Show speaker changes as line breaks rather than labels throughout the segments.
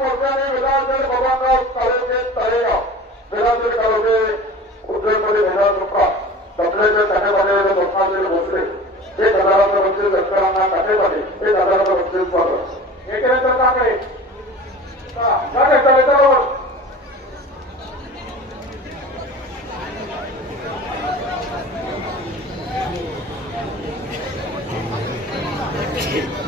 मोर्चाने विधानसभा बाबांगाव तालुके तळेगाव विधानसभा तालुके उद्योगपती विधान रुपा दबल्याच्या काठेपाण्यावर लोकमान्य भोसले एक हजाराचं बक्षीस लष्करांना काठेपाणी एक हजाराचं बक्षीस स्वागत एकेनंतर Kakade Thank you.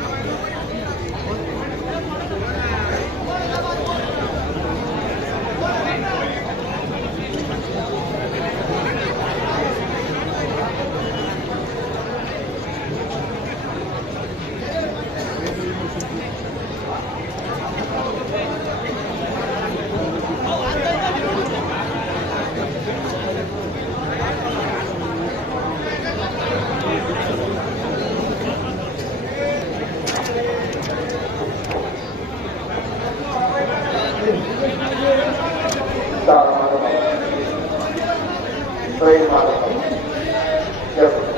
very hard. Careful.